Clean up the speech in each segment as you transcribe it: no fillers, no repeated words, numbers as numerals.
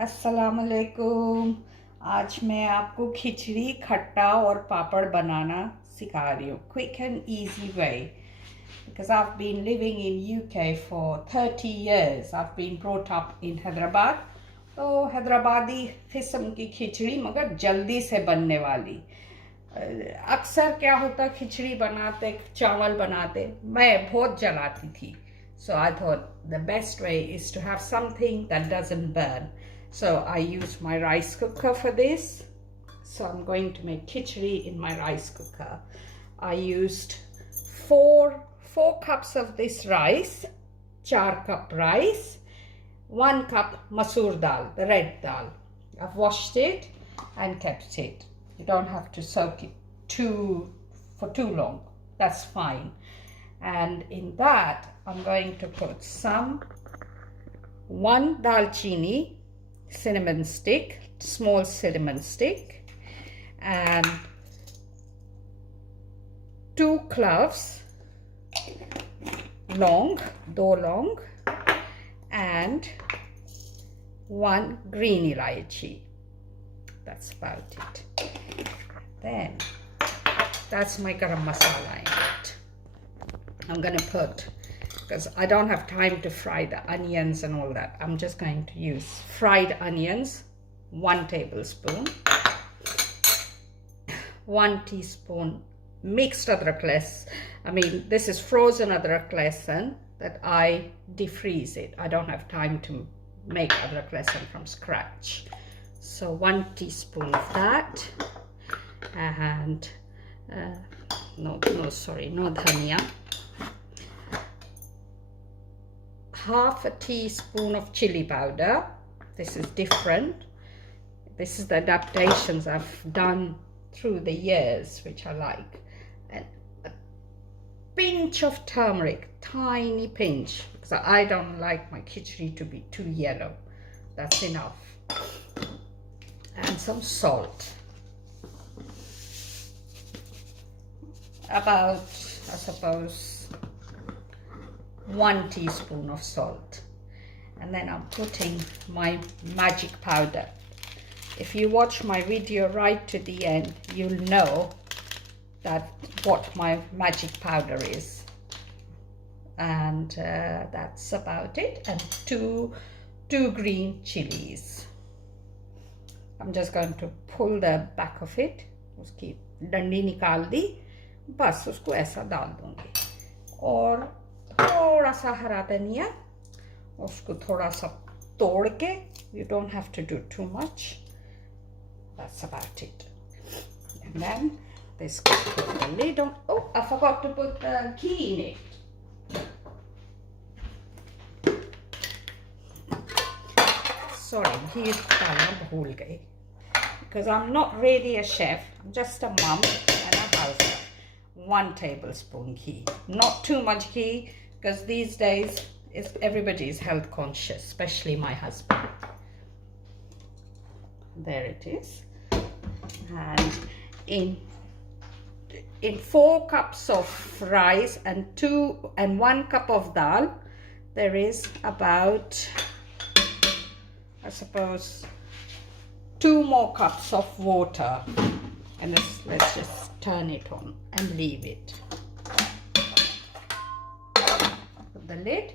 अस्सलाम वालेकुम। आज मैं आपको खिचड़ी खट्टा और पापड़ बनाना सिखा रही हूँ, quick and easy way, because I've been living in UK for 30 years. I've been brought up in Hyderabad. तो हैदराबादी किस्म की खिचड़ी मगर जल्दी से बनने वाली। अक्सर क्या होता, खिचड़ी बनाते चावल बनाते मैं बहुत जलाती थी. So I thought the best way is to have something that doesn't burn. So I use my rice cooker for this. So I'm going to make khichdi in my rice cooker. I used four cups of this rice, 4 cup rice, 1 cup Masoor dal, the red dal. I've washed it and kept it. You don't have to soak it for too long. That's fine. And in that, I'm going to put one dalchini, cinnamon stick, small cinnamon stick, and 2 cloves, long, and 1 green elaichi. That's about it. Then, that's my garam masala in it. I'm going to put, because I don't have time to fry the onions and all that, I'm just going to use fried onions, 1 tablespoon, 1 teaspoon mixed adrak laisan. I mean, this is frozen adrak laisan that I defreeze it. I don't have time to make adrak laisan from scratch. So 1 teaspoon of that, and no dhaniya. Half a teaspoon of chili powder. This is different. This is the adaptations I've done through the years, which I like. And a pinch of turmeric, tiny pinch, because I don't like my khichdi to be too yellow. That's enough. And some salt. About, I suppose, 1 teaspoon of salt. And then I'm putting my magic powder. If you watch my video right to the end, you'll know what my magic powder is. And that's about it. And two green chillies. I'm just going to pull the back of it. उसकी डंडी निकाल दी, बस उसको ऐसा डाल दूंगी. और थोड़ा सा हरा धनिया, उसको थोड़ा सा तोड़ के, you don't have to do too much. That's about it. And then this can put the lid on. Oh, I forgot to put the ghee in it. Sorry, ghee डालना भूल गई. Because I'm not really a chef, I'm just a mum and a housewife. 1 tablespoon ghee. Not too much ghee, because these days everybody is health conscious, especially my husband. There it is. And in 4 cups of rice and 1 cup of dal, there is about, I suppose, 2 more cups of water. And let's just turn it on and leave it. Put the lid.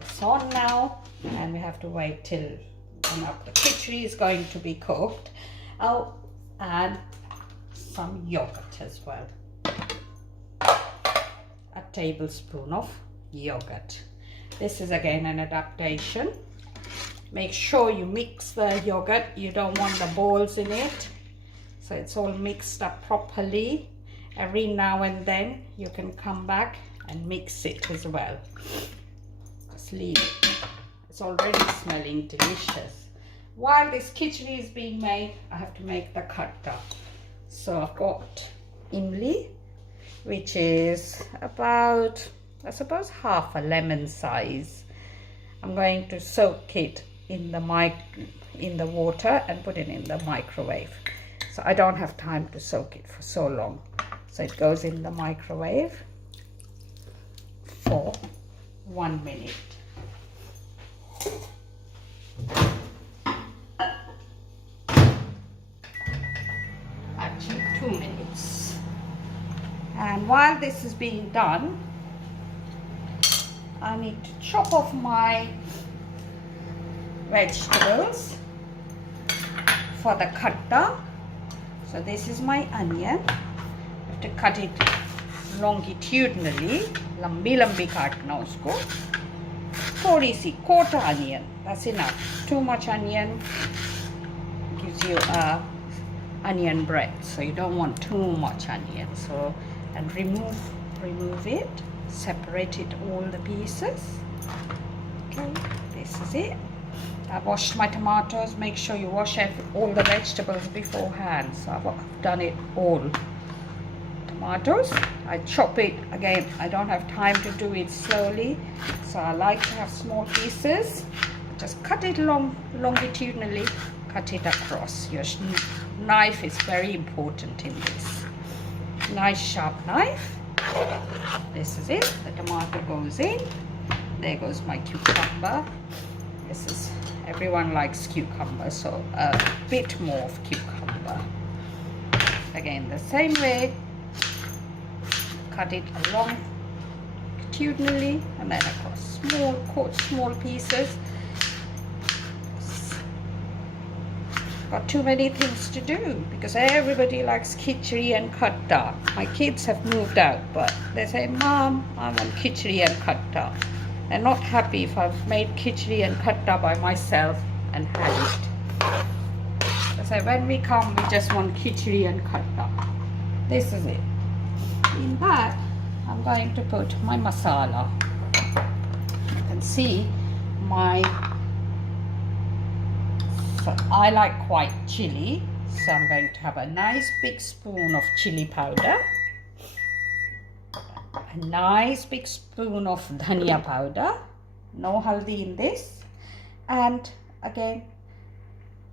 It's on now, and we have to wait till the khichdi is going to be cooked. I'll add some yogurt as well. A tablespoon of yogurt. This is again an adaptation. Make sure you mix the yogurt. You don't want the balls in it. So it's all mixed up properly. Every now and then you can come back and mix it as well. Just leave it. It's already smelling delicious. While this khichdi is being made, I have to make the katta. So I've got imli, which is about, I suppose, half a lemon size. I'm going to soak it in the water and put it in the microwave. So I don't have time to soak it for so long. So it goes in the microwave for 1 minute. And while this is being done, I need to chop off my vegetables for the khatta. So this is my onion. I have to cut it longitudinally, lambi lambi काटना उसको. थोड़ी सी quarter onion, that's enough. Too much onion gives you a onion bread, so you don't want too much onion. So, and remove it, separate it all the pieces. Okay, this is it. I washed my tomatoes. Make sure you wash all the vegetables beforehand. So I've done it all. Tomatoes, I chop it again. I don't have time to do it slowly, so I like to have small pieces. Just cut it longitudinally, cut it across. Your knife is very important in this. Nice sharp knife. This is it. The tomato goes in. There goes my cucumber. This is, everyone likes cucumber, so a bit more of cucumber. Again, the same way. Cut it longitudinally and then across small pieces. Got too many things to do because everybody likes khichdi and khatta. My kids have moved out, but they say, Mom, I want khichdi and khatta. They're not happy if I've made khichdi and khatta by myself and had it. They say, when we come, we just want khichdi and khatta. This is it. In that, I'm going to put my masala. You can see I like white chili, so I'm going to have a nice big spoon of chili powder, a nice big spoon of dhaniya powder, no haldi in this, and again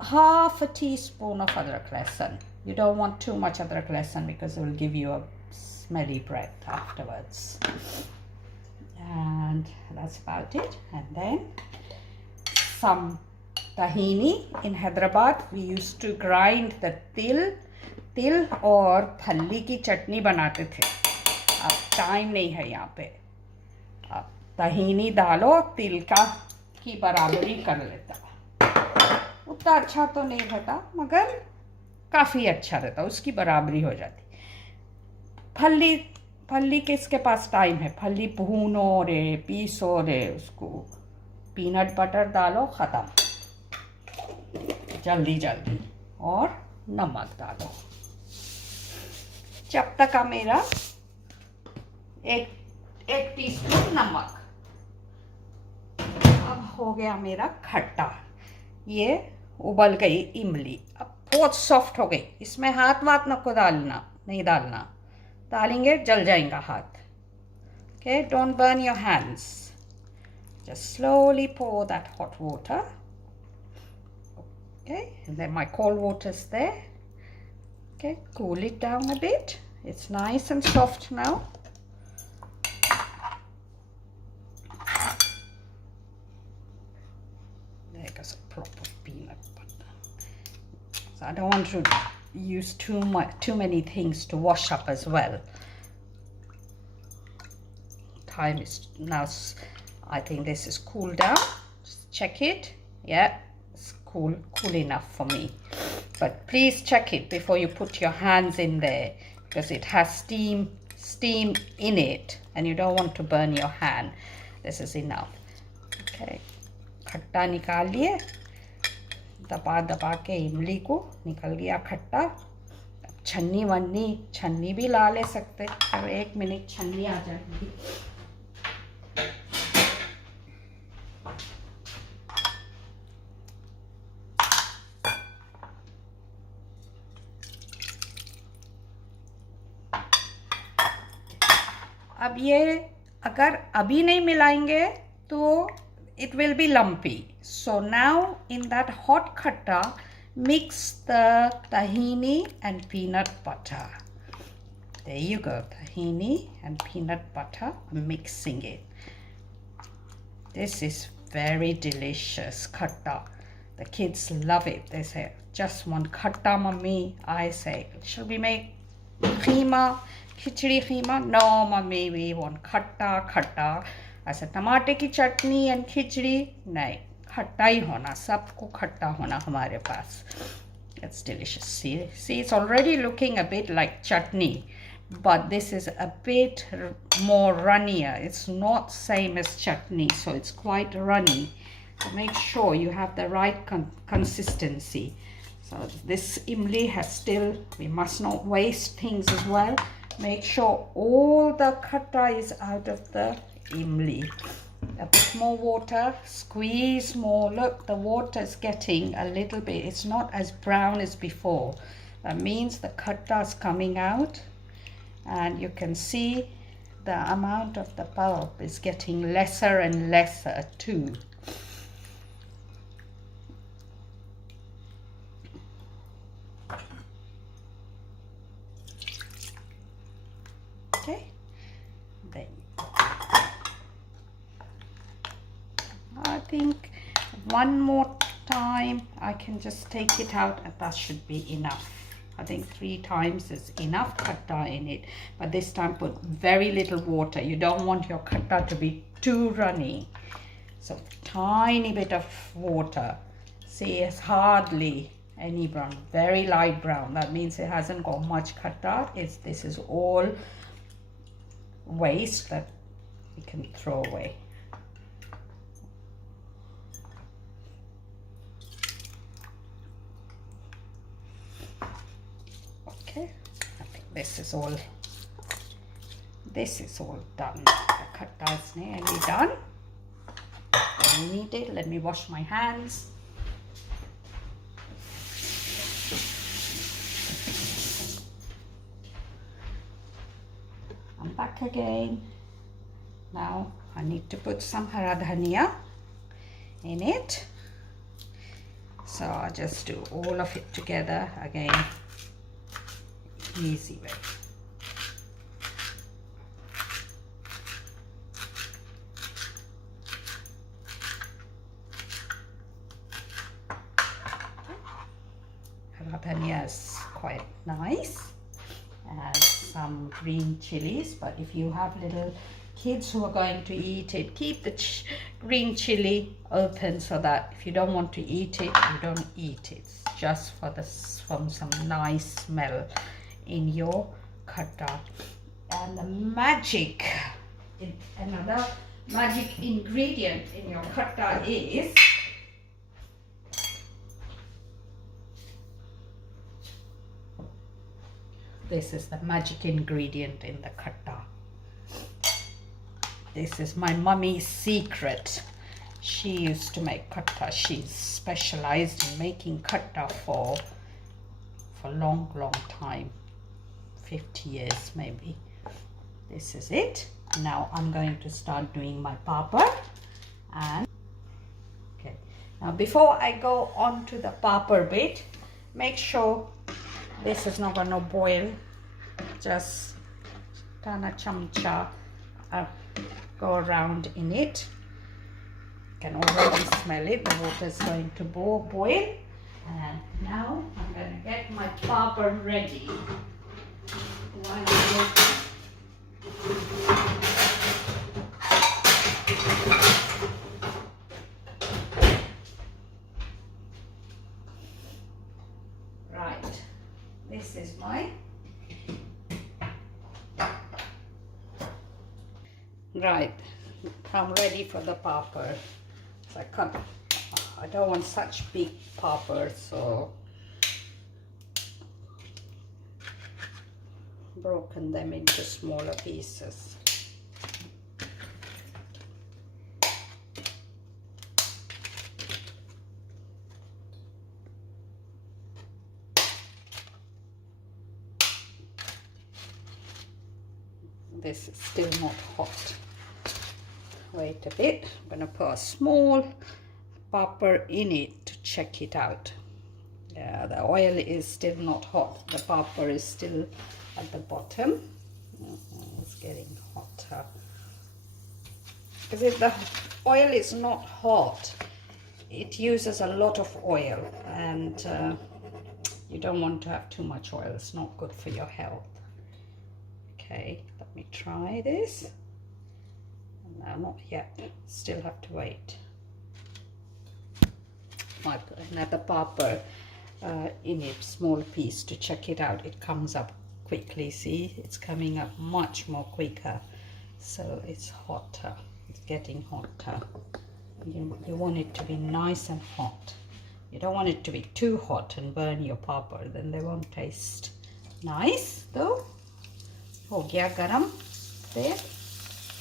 half a teaspoon of adrak laisan. You don't want too much adrak laisan because it will give you a smelly breath afterwards. And that's about it. And then some tahini. In Hyderabad we used to grind the til और फल्ली की चटनी बनाते थे. अब time नहीं है यहाँ पे. अब tahini डालो, तिल की बराबरी कर लेता. उतना अच्छा तो नहीं रहता मगर काफ़ी अच्छा रहता, उसकी बराबरी हो जाती. फल्ली किसके पास टाइम है? फल्ली भूनो रे, पीसो रे, उसको पीनट बटर डालो, ख़त्म. जल्दी और नमक डालो. जब तक का मेरा एक टीस्पून नमक. अब हो गया मेरा खट्टा. ये उबल गई इमली, अब बहुत सॉफ्ट हो गई. इसमें हाथ नको नहीं डालना. डालेंगे जल जाएगा हाथ. Okay, don't burn your hands. Just slowly pour that hot water. Okay, and then my cold water's there. Okay, cool it down a bit. It's nice and soft now. There goes a proper peanut butter. So I don't want to use too many things to wash up as well. Time is now. I think this is cool down. Just check it. Yeah, it's cool enough for me. But please check it before you put your hands in there because it has steam in it and you don't want to burn your hand. This is enough. Okay, खट्टा निकाल लिए. दबा के इमली को निकल गया खट्टा. छन्नी भी ला ले सकते. अब 1 मिनट छन्नी आ जाएगी. अब ये अगर अभी नहीं मिलाएंगे तो it will be lumpy. So now in that hot khatta, mix the tahini and peanut butter. There you go, tahini and peanut butter, mixing it. This is very delicious khatta. The kids love it. They say, just want khatta, mummy. I say, shall we make Keema, khichdi keema. No, mummy, we want khatta, khatta. ऐसा टमाटर की चटनी and खिचड़ी नहीं, खट्टा ही होना, सबको खट्टा होना हमारे पास. It's delicious. See, it's already looking a bit like chutney, but this is a bit more runnier. It's not same as chutney, so it's quite runny. So make sure you have the right consistency. So this imli has still, we must not waste things as well. Make sure all the katta is out of the imli. A bit more water, squeeze more. Look, the water is getting a little bit, it's not as brown as before. That means the katta is coming out, and you can see the amount of the pulp is getting lesser and lesser too. Okay, then I think one more time I can just take it out, and that should be enough. I think 3 times is enough katta in it, but this time put very little water. You don't want your katta to be too runny, so tiny bit of water. See, it's hardly any brown, very light brown. That means it hasn't got much katta. This is all waste that you can throw away. Okay, I think this is all done. The katta is nearly done. I need it. Let me wash my hands. I'm back again. Now I need to put some hara dhaniya in it. So I'll just do all of it together again. Easy way. Hara dhaniya is quite nice. Some green chilies, but if you have little kids who are going to eat it, keep the green chili open so that if you don't want to eat it, you don't eat it. It's just for from some nice smell in your katta. And the another magic ingredient in your katta is this is the magic ingredient in the katta. This is my mummy's secret. She used to make katta. She's specialized in making katta for long time, 50 years maybe. This is it. Now I'm going to start doing my papad. And okay, now before I go on to the papad bit, make sure this is not going to boil. Just turn a chamcha, go around in it. You can already smell it. The water is going to boil. And now I'm going to get my papad ready. Right, this is my right. I'm ready for the papad. So I don't want such big papad, so broken them into smaller pieces. This is still not hot. Wait a bit. I'm going to put a small papad in it to check it out. Yeah, the oil is still not hot. The papad is still at the bottom. It's getting hotter. Because if the oil is not hot, it uses a lot of oil, and you don't want to have too much oil. It's not good for your health. Okay, let me try this. No, not yet. Still have to wait. I put another pepper in a small piece to check it out. It comes up quickly. See, it's coming up much more quicker. So it's hotter. It's getting hotter. You want it to be nice and hot. You don't want it to be too hot and burn your pepper. Then they won't taste nice. though. हो गया गरम तेल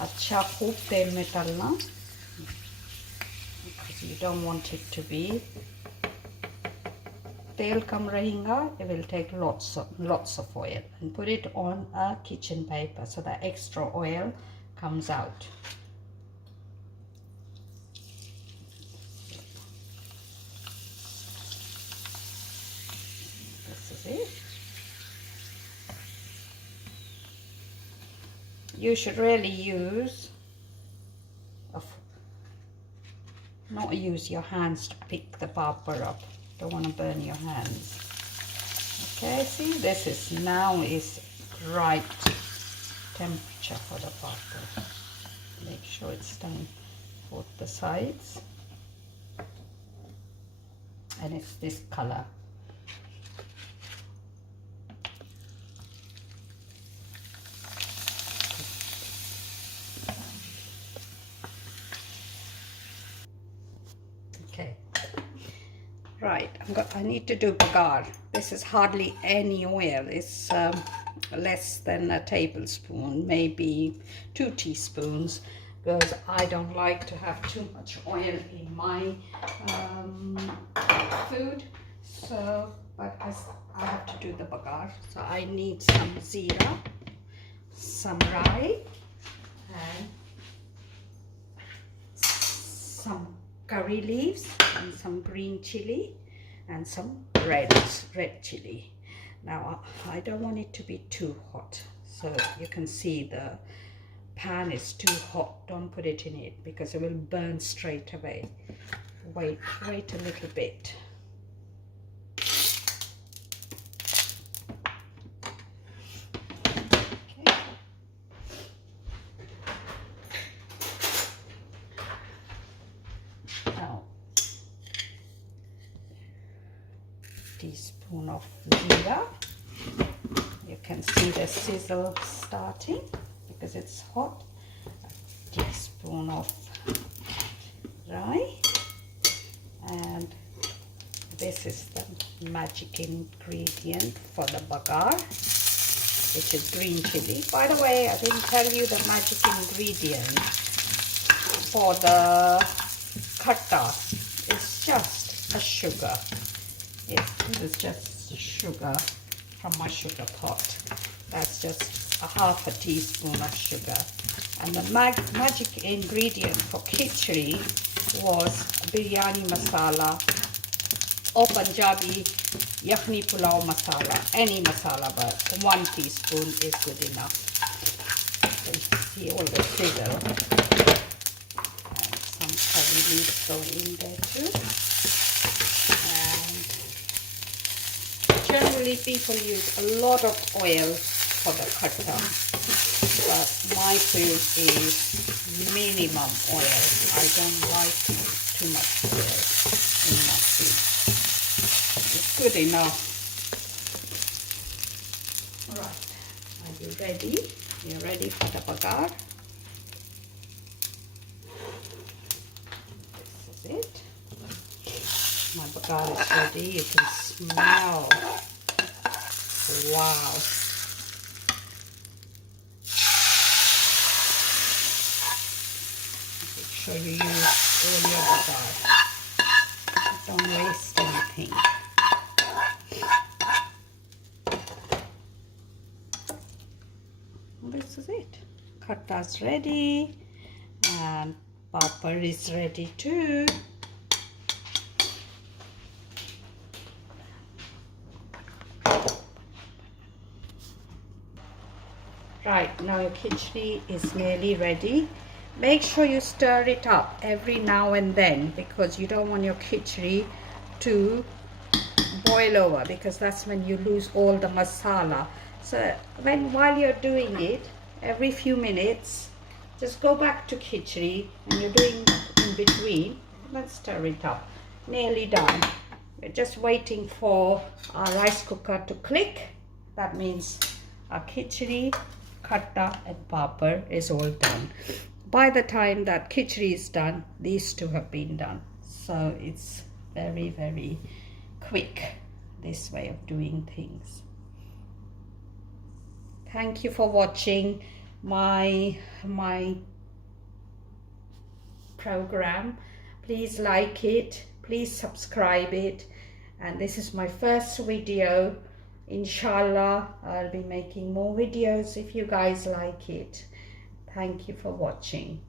अच्छा खूब तेल में तलना because you don't want it to be तेल कम रहेगा. It will take lots of oil and put it on a kitchen paper so that extra oil comes out. This is it. You should really not use your hands to pick the pepper up. Don't want to burn your hands. Okay, see, this is right temperature for the pepper. Make sure it's done both the sides. And it's this color. Okay, right, I need to do bagar. This is hardly any oil. It's less than a tablespoon, maybe 2 teaspoons, because I don't like to have too much oil in my food. So, but I have to do the bagar. So I need some zira, some rye, and some curry leaves, and some green chili, and some red chili. Now I don't want it to be too hot, so you can see the pan is too hot. Don't put it in it because it will burn straight away. Wait a little bit. Teaspoon of jeera. You can see the sizzle starting because it's hot. A teaspoon of rye, and this is the magic ingredient for the bagar, which is green chili. By the way, I didn't tell you the magic ingredient for the katta. It's just a sugar. This is just sugar from my sugar pot. That's just a half a teaspoon of sugar. And the magic ingredient for khichdi was biryani masala or Punjabi yakhni pulao masala. Any masala, but 1 teaspoon is good enough. You can see all the sizzle. And some curry leaves go in there too. Generally, people use a lot of oil for the katta, but my food is minimum oil. I don't like too much oil in my food. It's good enough. Alright, are you ready? You're ready for the bagar? This is it. My bagar is ready. You can smell. Wow. Make sure you use all your bagar. Don't waste anything. This is it. Katta's ready and pepper is ready too. Right, now your khichdi is nearly ready. Make sure you stir it up every now and then because you don't want your khichdi to boil over, because that's when you lose all the masala So while you're doing it, every few minutes, just go back to khichdi, and you're doing in between. Let's stir it up. Nearly done. We're just waiting for our rice cooker to click. That means our khichdi, khatta and papad is all done. By the time that khichdi is done, these two have been done. So it's very, very quick, this way of doing things. Thank you for watching my program. Please like it, please subscribe it, and this is my first video. Inshallah, I'll be making more videos if you guys like it. Thank you for watching.